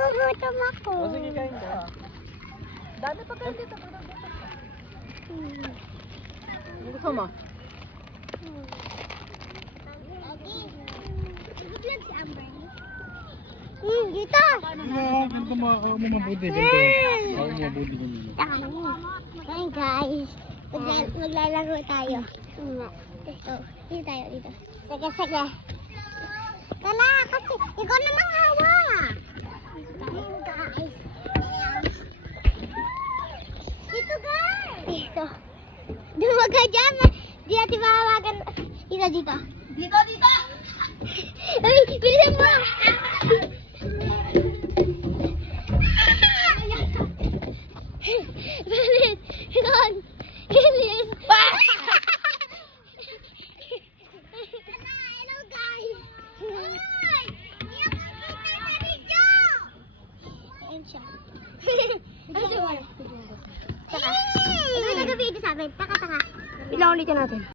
Nagugutom ako. O, sige, kain ka. Dami pa kayo dito. Ano gusto mo? Dito. Ganito mo mabuti. Ganito. Ako mabuti ko nila. Hey guys, maglalaro tayo. Dito, dito tayo, dito. Sige. Tala, kasi ikaw naman hawa. Ayun guys. Dito guys. Dito. Dumaga dyan. Di natin mahawagan. Dito. Dito. Ay, bilisan mo. Bilis. Ikaw. Bilis. Hello guys. Ayan siya. Ano siya? Ito nagabi ito sa amin. Taka. Ilang ulit natin.